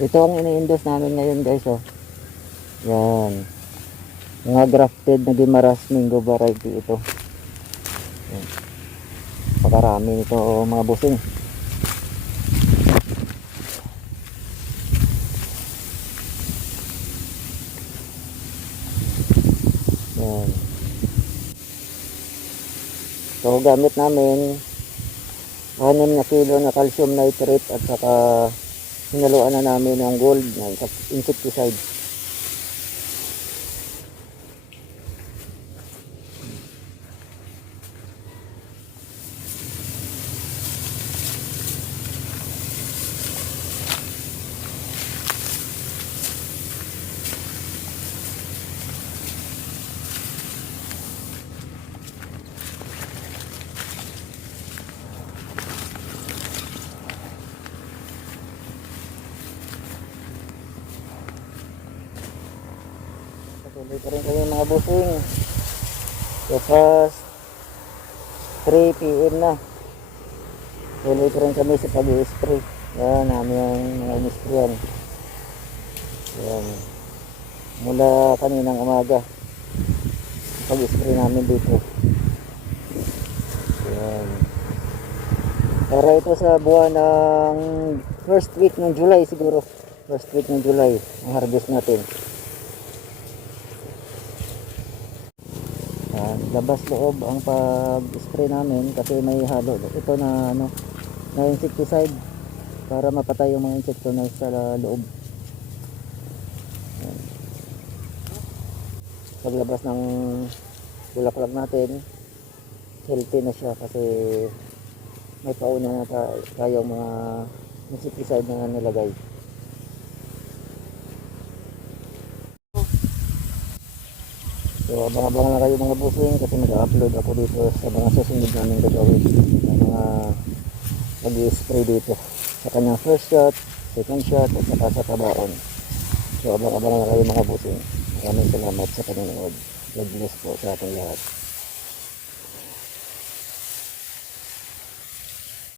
Ito ang ini-endorse namin ngayon guys, oh. Yan. Mga grafted na Guimaras Mango variety ito. Yan. Pakarami nito mga busing. Yan. So gamit namin 6 na kilo na calcium nitrate at saka hinaluan na namin ng gold na insecticide. Patuloy pa rin kami mga busing. So past 3 PM na. Tuloy pa rin kami sa pag-i-spray. Yan, namin yung mga in-sprayan. Yan. Mula kaninang umaga. Pag-i-spray namin dito. Yan. Para ito sa buwan ng first week ng July siguro. First week ng July ang harvest natin. Labas loob ang pag-spray namin kasi may halo ito na na insecticide para mapatay yung mga insekto na sa loob. Ayan. Paglabas ng bulaklak natin, healthy na siya kasi may pauna na tayong mga insecticide na nilagay. So abang-abang na kayo mga busing kasi mag-upload ako dito sa mga susunod namin gagawin ng mga mag-spray dito sa kanyang first shot, second shot at saka sa tabaon. So abang-abang na kayo mga busing. Maraming salamat sa panonood. God bless po sa ating lahat.